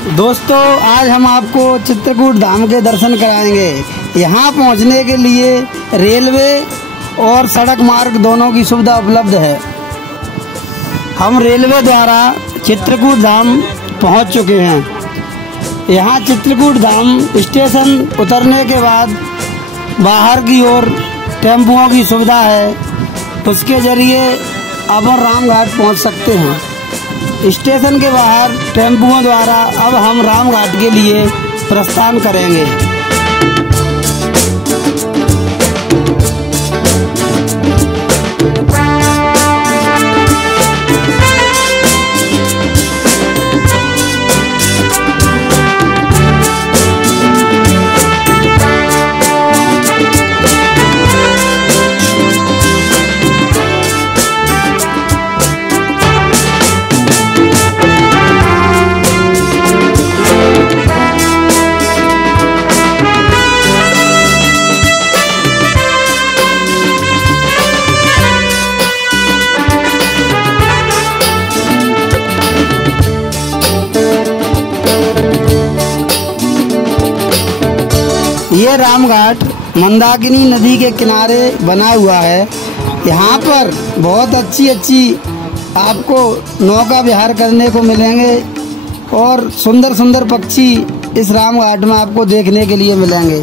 दोस्तों, आज हम आपको चित्रकूट धाम के दर्शन कराएंगे। यहाँ पहुँचने के लिए रेलवे और सड़क मार्ग दोनों की सुविधा उपलब्ध है। हम रेलवे द्वारा चित्रकूट धाम पहुँच चुके हैं। यहाँ चित्रकूट धाम स्टेशन उतरने के बाद बाहर की ओर टेम्पुओं की सुविधा है, उसके जरिए अपन रामघाट पहुँच सकते हैं। स्टेशन के बाहर टेम्पुओं द्वारा अब हम रामघाट के लिए प्रस्थान करेंगे। ये रामघाट मंदाकिनी नदी के किनारे बना हुआ है। यहाँ पर बहुत अच्छी आपको नौका विहार करने को मिलेंगे और सुंदर सुंदर पक्षी इस रामघाट में आपको देखने के लिए मिलेंगे।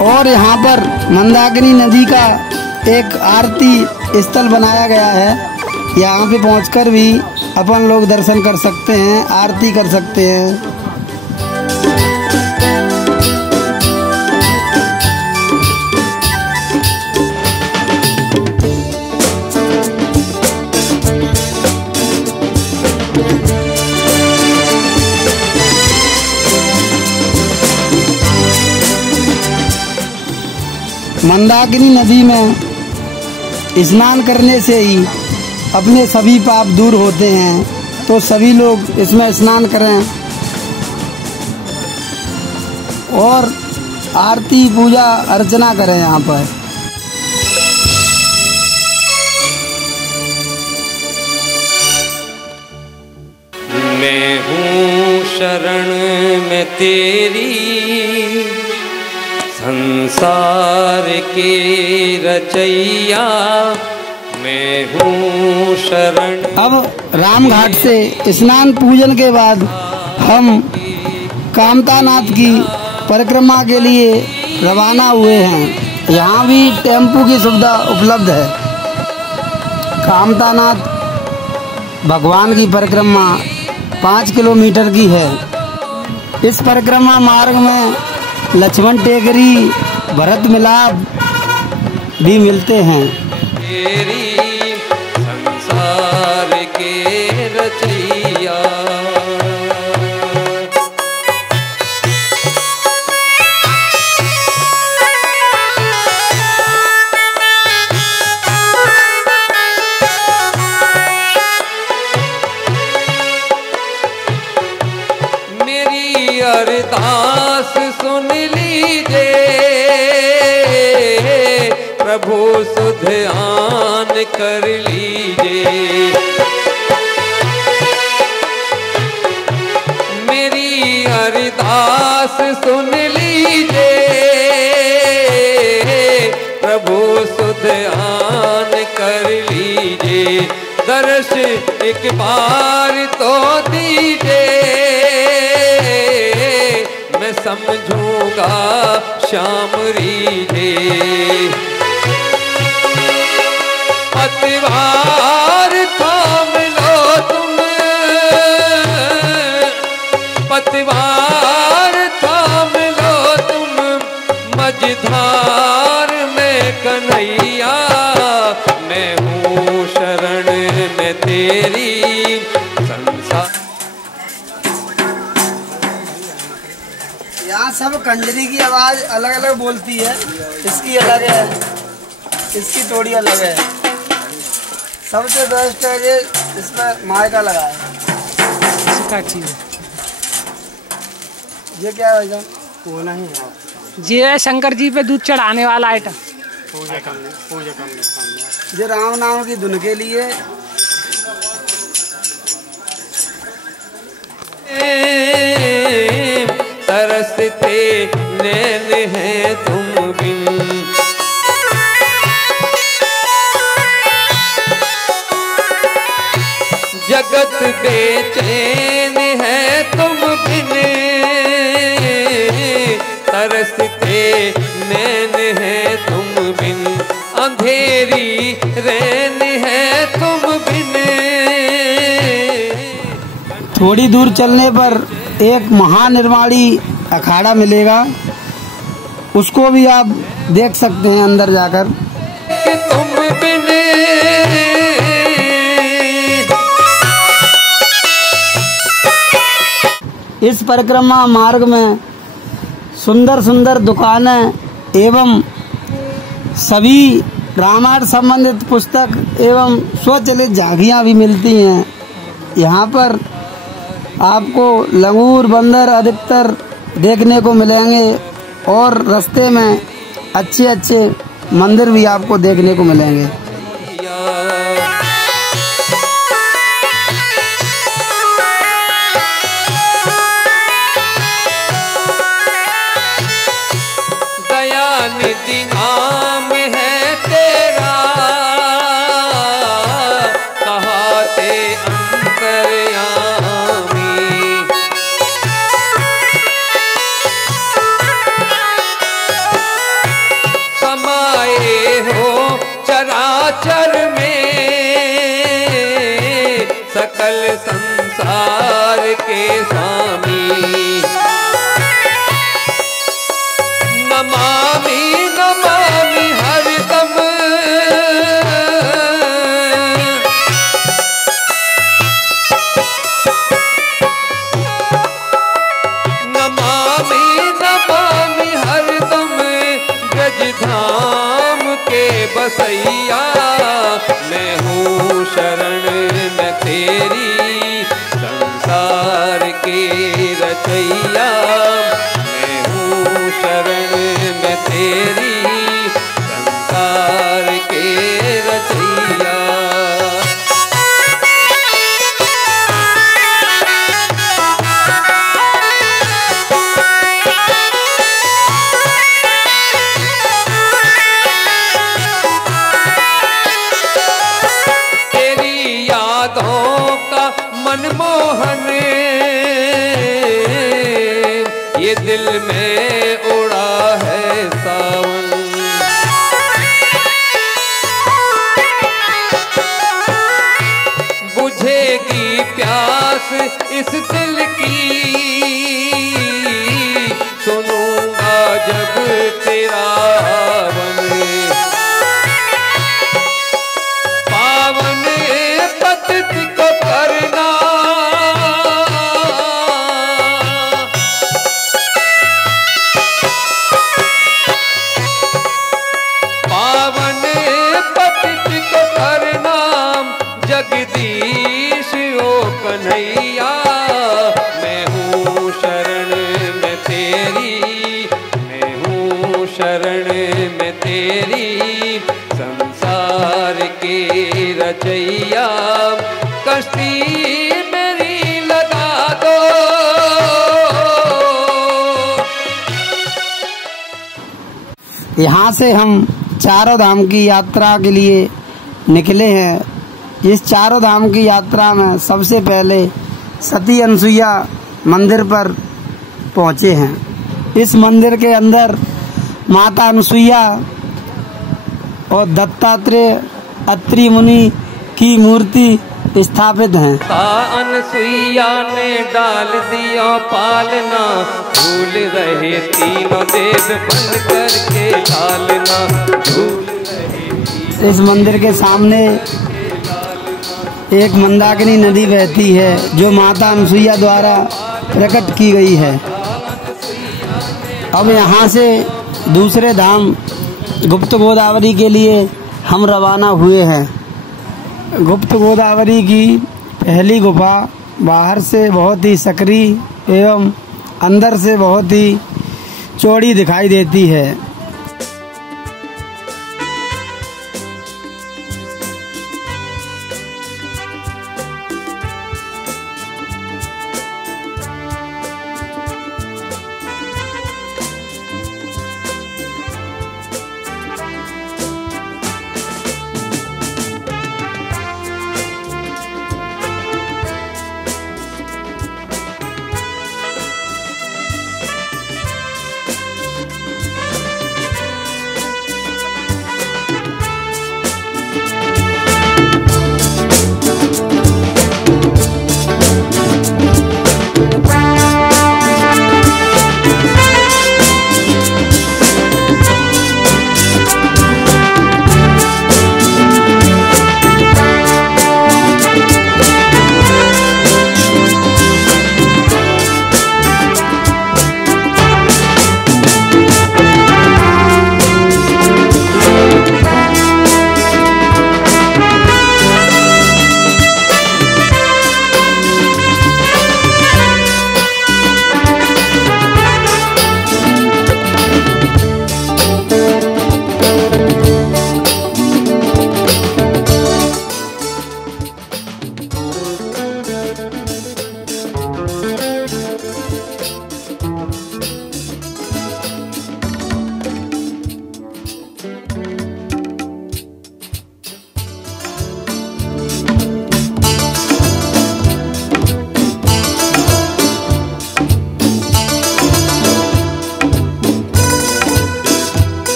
और यहाँ पर मंदाकिनी नदी का एक आरती स्थल बनाया गया है। यहाँ पे पहुँचकर भी अपन लोग दर्शन कर सकते हैं, आरती कर सकते हैं। मंदाकिनी नदी में स्नान करने से ही अपने सभी पाप दूर होते हैं, तो सभी लोग इसमें स्नान करें और आरती पूजा अर्चना करें। यहाँ पर मैं हूँ शरण में तेरी, संसार के रचैया मैं हूँ शरण। अब रामघाट से स्नान पूजन के बाद हम कामतानाथ की परिक्रमा के लिए रवाना हुए हैं। यहाँ भी टेम्पू की सुविधा उपलब्ध है। कामतानाथ भगवान की परिक्रमा 5 किलोमीटर की है। इस परिक्रमा मार्ग में लक्ष्मण टेकरी, भरत मिलाप भी मिलते हैं। तेरी संसार के रचैया मेरी अरदास सुन लीजिए, प्रभु सुध आन कर लीजिए। मेरी अरदास सुन लीजिए, प्रभु सुध आन कर लीजिए। दर्श एक बार तो दीजिए, मैं समझूंगा श्याम रीझे। पतवार थाम लो तुम, पतवार थाम लो तुम, मझधार में कन्हैया मैं हूँ शरण में तेरी संसार। यहाँ सब कंजरी की आवाज़ अलग अलग बोलती है, इसकी अलग है, इसकी थोड़ी अलग है। सबसे बेस्ट है ये, इसमें मायका लगा है। क्या चीज़ है? ये क्या है भाईजान? वो नहीं है, ये है शंकर जी पे दूध चढ़ाने वाला आइटम। पूजा करने ये राम नाम की धुन के लिए। तरसते नैन हैं तुम बिन, जगत बेचैन है तुम बिन, तरसते नैन है तुम बिन, अंधेरी रैन है तुम बिन। थोड़ी दूर चलने पर एक महानिर्वाणी अखाड़ा मिलेगा, उसको भी आप देख सकते हैं अंदर जाकर। तुम बिन इस परिक्रमा मार्ग में सुंदर सुंदर दुकानें एवं सभी रामायण संबंधित पुस्तक एवं स्वचलित झांकियाँ भी मिलती हैं। यहाँ पर आपको लंगूर बंदर अधिकतर देखने को मिलेंगे और रास्ते में अच्छे अच्छे मंदिर भी आपको देखने को मिलेंगे। दयानिधि नाम है तेरा, कहाते अंतर्यामी, समाये हो चराचर में, सकल संसार के स्वामी। नमामि नमामि हरदम, नमामि नमामि हरदम, ब्रज धाम के बसैया, मैं हूँ शरण में तेरी, संसार के रचैया, शरण में तेरी, संसार के रचैया। तेरी यादों का मनमोहन ये दिल में उड़ा है सावन, बुझेगी प्यास इस दिल की, सुनूंगा जब तेरा वन, पावन पतित को करना, जगदीश ओ कन्हैया, मैं हूँ शरण में तेरी, मैं हूँ शरण में तेरी, संसार के रचैया, कश्ती मेरी लगा दो। यहाँ से हम चारों धाम की यात्रा के लिए निकले हैं। इस चारों धाम की यात्रा में सबसे पहले सती अनसुईया मंदिर पर पहुँचे हैं। इस मंदिर के अंदर माता अनसुईया और दत्तात्रेय अत्रि मुनि की मूर्ति स्थापित हैं। अनसुईया ने डाल दिया पालना, झूल रहे तीनों देव बन करके लालना, झूल रहे। इस मंदिर के सामने एक मंदाकिनी नदी बहती है जो माता अनसुईया द्वारा प्रकट की गई है। अब यहाँ से दूसरे धाम गुप्त गोदावरी के लिए हम रवाना हुए हैं। गुप्त गोदावरी की पहली गुफा बाहर से बहुत ही सकरी एवं अंदर से बहुत ही चौड़ी दिखाई देती है।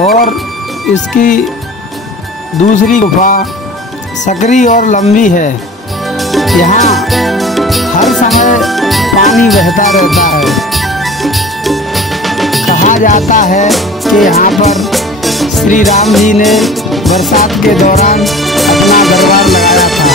और इसकी दूसरी गुफा सकरी और लंबी है। यहाँ हर समय पानी बहता रहता है। कहा जाता है कि यहाँ पर श्री राम जी ने बरसात के दौरान अपना दरबार लगाया था।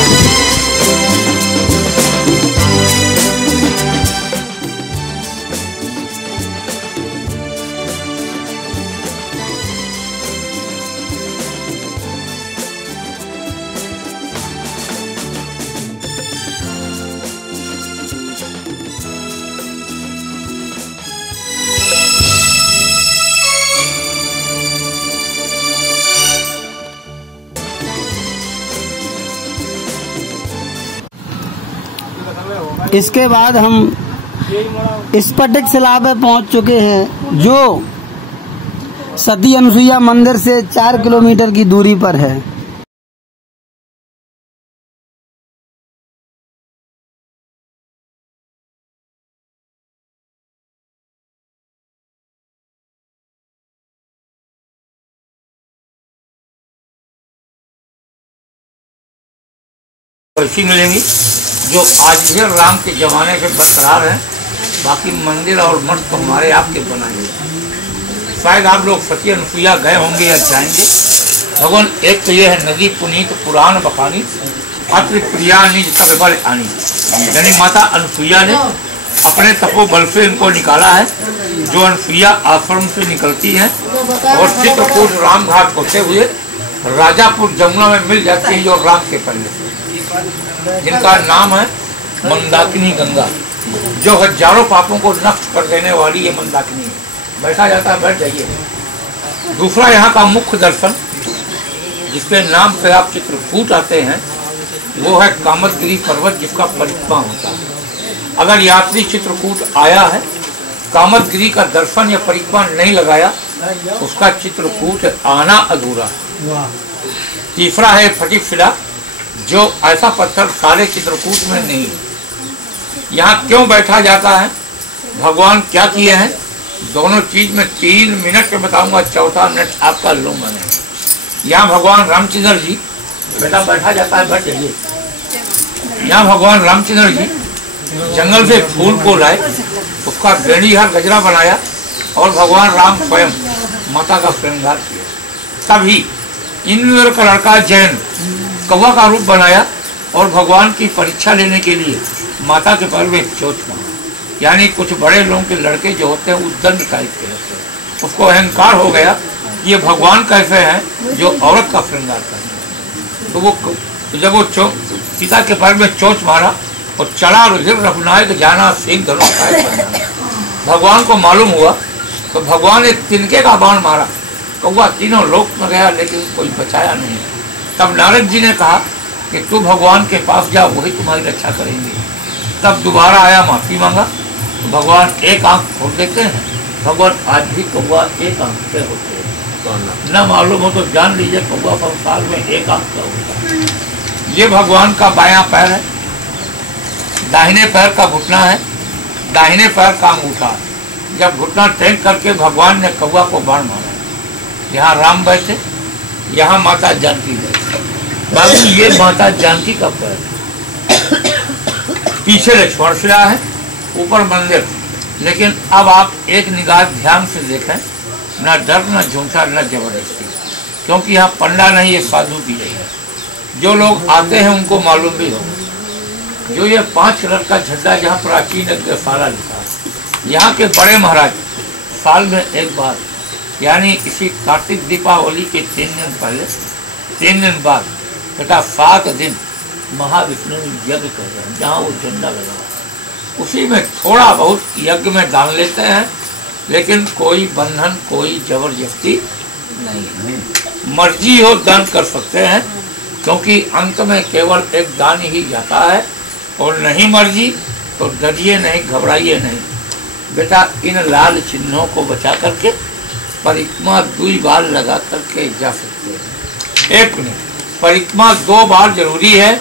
इसके बाद हम स्फटिक शिला पे पहुंच चुके हैं, जो सती अनुसुईया मंदिर से 4 किलोमीटर की दूरी पर है। मिलेंगी जो आज भी राम के जमाने से बरकरार हैं। बाकी मंदिर और मठ तो हमारे आपके बनाए हैं। शायद आप लोग सती अनुसुईया गए होंगे या जाएंगे। भगवान एक तो ये है नदी पुनीत पुराण बखानी अत्र प्रिया निज तप बल आनी, यानी माता अनुसुईया ने अपने तपोबल से इनको निकाला है। जो अनुसुईया आश्रम से निकलती है और चित्रकूट राम घाट होते हुए राजापुर जमुना में मिल जाती है, जो राम के पहले, जिनका नाम है मंदाकिनी गंगा, जो हजारों पापों को नष्ट कर देने वाली ये मंदाकिनी है। बैठा जाता है, बैठ जाइए। दूसरा यहाँ का मुख्य दर्शन, जिसके नाम से आप चित्रकूट आते हैं, वो है कामदगिरी पर्वत, जिसका परिक्रमा होता है। अगर यात्री चित्रकूट आया है, कामदगिरी का दर्शन या परिक्रमा नहीं लगाया, उसका चित्रकूट आना अधूरा है। तीसरा है फटिक शिला, जो ऐसा पत्थर सारे चित्रकूट में नहीं है। यहाँ क्यों बैठा जाता है, भगवान क्या किए हैं, दोनों चीज में 3 मिनट में बताऊंगा, चौथा मिनट आपका लूंगा नहीं। यहाँ भगवान रामचंद्र जी, बेटा बैठा जाता है, बैठ जाइए। यहाँ भगवान रामचंद्र जी जंगल से फूल को लाए, उसका बेड़ीहार गजरा बनाया और भगवान राम स्वयं माता का श्रृंगार किया। तभी इंद्र का लड़का जैन कौवा का रूप बनाया और भगवान की परीक्षा लेने के लिए माता के पैर में एक चोट मारा। यानी कुछ बड़े लोगों के लड़के जो होते हैं उद्दंड टाइप के होते हैं, उसको अहंकार हो गया ये भगवान कैसे हैं जो औरत का श्रृंगार करते हैं। तो वो जब वो सीता के पैर में चोट मारा और चला रघुनायक जाना सिंह धनुष, भगवान को मालूम हुआ तो भगवान ने तिनके का बाण मारा, कौवा तीनों लोक में गया लेकिन कोई बचाया नहीं। तब नारद जी ने कहा कि तू भगवान के पास जा, वही तुम्हारी रक्षा करेंगे। तब दोबारा आया, माफी मांगा, तो भगवान एक आंख खोल देते हैं। भगवान आज भी कौवा एक आंख से होते हैं, न मालूम हो तो जान लीजिए कौवा संसार में एक आंख का होता है। ये भगवान का बायां पैर है, दाहिने पैर का घुटना है, दाहिने पैर का अंगूठा। जब घुटना टेक करके भगवान ने कौवा को बाण मारा, यहाँ राम बैठे, यहाँ माता जानकी बैठे। बाबू ये माता जानकी का पैर, पीछे लक्ष्मण शिला है, ऊपर मंदिर। लेकिन अब आप एक निगाह ध्यान से देखें, न डर न झूठा न जबरदस्ती, क्योंकि यहाँ पंडा नहीं, ये साधु की जगह है। जो लोग आते हैं उनको मालूम भी हो, जो ये 5 कलर का झंडा जहाँ प्राचीन साला लिखा है, यहाँ के बड़े महाराज साल में एक बार, यानी इसी कार्तिक दीपावली के 3 दिन पहले, 3 दिन बाद बेटा 7 दिन महाविष्णु यज्ञ कर रहे हैं। जहाँ वो झंडा लगा उसी में थोड़ा बहुत यज्ञ में दान लेते हैं, लेकिन कोई बंधन कोई जबरदस्ती नहीं। मर्जी हो दान कर सकते हैं, क्योंकि अंत में केवल एक दान ही जाता है। और नहीं मर्जी तो डरिए नहीं, घबराइए नहीं बेटा। इन लाल चिन्हों को बचा करके परिक्रमा 2 बार लगा करके जा सकते हैं। 1 मिनट, परिक्रमा 2 बार जरूरी है,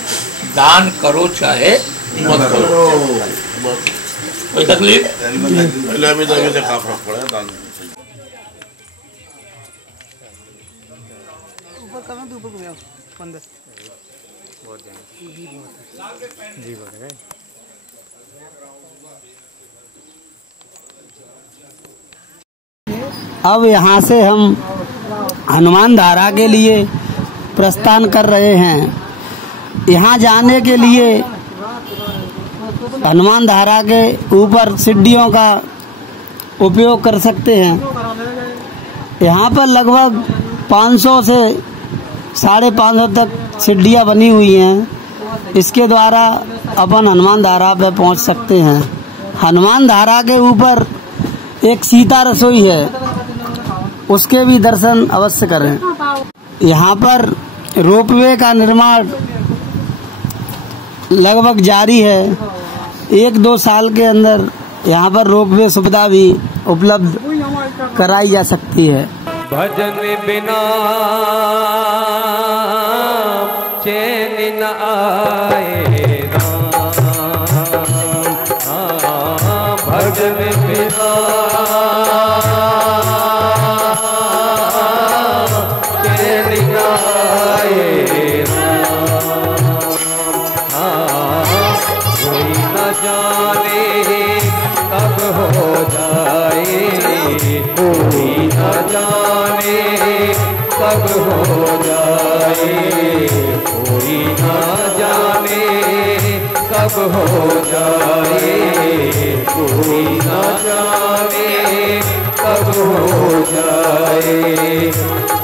दान करो चाहे मत करो। कोई तकलीफ? अब यहाँ से हम हनुमान धारा के लिए प्रस्थान कर रहे हैं। यहाँ जाने के लिए हनुमान धारा के ऊपर सीढ़ियों का उपयोग कर सकते हैं। यहाँ पर लगभग 500 से 550 तक सीढ़ियाँ बनी हुई हैं। इसके द्वारा अपन हनुमान धारा पर पहुँच सकते हैं। हनुमान धारा के ऊपर एक सीता रसोई है, उसके भी दर्शन अवश्य करें। यहाँ पर रोपवे का निर्माण लगभग जारी है। 1-2 साल के अंदर यहाँ पर रोपवे सुविधा भी उपलब्ध कराई जा सकती है। भजन बिना चैन न आए राम, भजन बिना चैन न आए राम। कोई न जाने कब हो जाए, कोई न जाने कब हो जाए, कोई न जाने कब हो जाए, कोई न जाने कब हो जाए।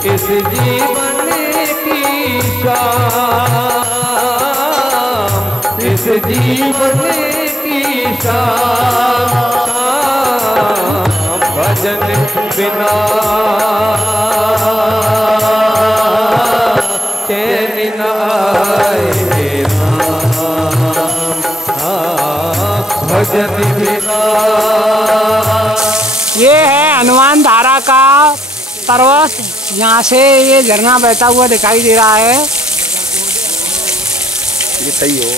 इस जीवन की शाम, इस जीवन की शाम, भजन बिना चैन न आए राम, भजन बिना। ये है हनुमान धारा का पर्वत, यहाँ से ये झरना बहता हुआ दिखाई दे रहा है। ये सही हो।